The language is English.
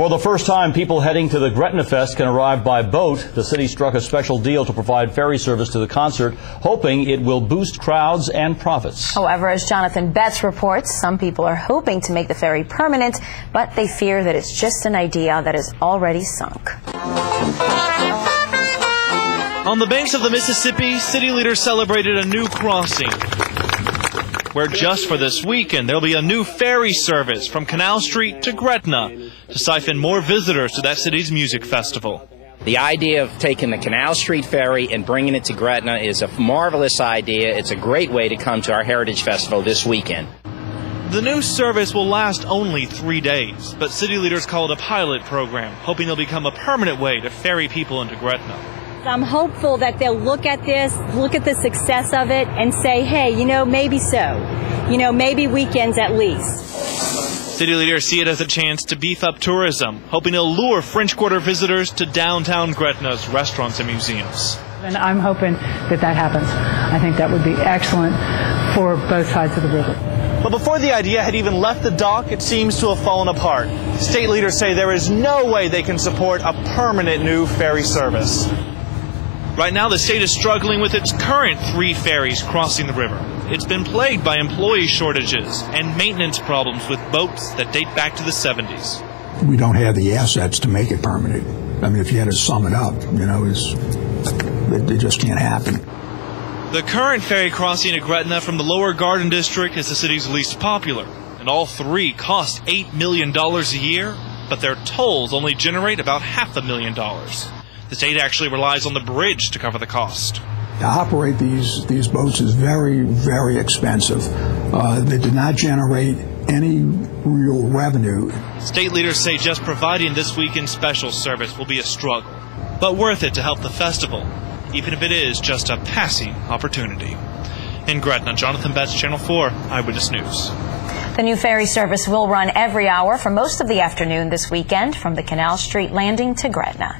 For the first time, people heading to the Gretna Fest can arrive by boat. The city struck a special deal to provide ferry service to the concert, hoping it will boost crowds and profits. However, as Jonathan Betts reports, some people are hoping to make the ferry permanent, but they fear that it's just an idea that is already sunk. On the banks of the Mississippi, city leaders celebrated a new crossing, where just for this weekend there'll be a new ferry service from Canal Street to Gretna to siphon more visitors to that city's music festival. The idea of taking the Canal Street ferry and bringing it to Gretna is a marvelous idea. It's a great way to come to our Heritage Festival this weekend. The new service will last only 3 days, but city leaders call it a pilot program, hoping it'll become a permanent way to ferry people into Gretna. I'm hopeful that they'll look at this, look at the success of it, and say, hey, maybe so. Maybe weekends at least. City leaders see it as a chance to beef up tourism, hoping to lure French Quarter visitors to downtown Gretna's restaurants and museums. And I'm hoping that happens. I think that would be excellent for both sides of the river. But before the idea had even left the dock, it seems to have fallen apart. State leaders say there is no way they can support a permanent new ferry service. Right now, the state is struggling with its current 3 ferries crossing the river. It's been plagued by employee shortages and maintenance problems with boats that date back to the 70s. We don't have the assets to make it permanent. I mean, if you had to sum it up, it just can't happen. The current ferry crossing at Gretna from the Lower Garden District is the city's least popular, and all 3 cost $8 million a year, but their tolls only generate about $500,000. The state actually relies on the bridge to cover the cost. To operate these boats is very, very expensive. They do not generate any real revenue. State leaders say just providing this weekend's special service will be a struggle, but worth it to help the festival, even if it is just a passing opportunity. In Gretna, Jonathan Betts, Channel 4 Eyewitness News. The new ferry service will run every hour for most of the afternoon this weekend from the Canal Street landing to Gretna.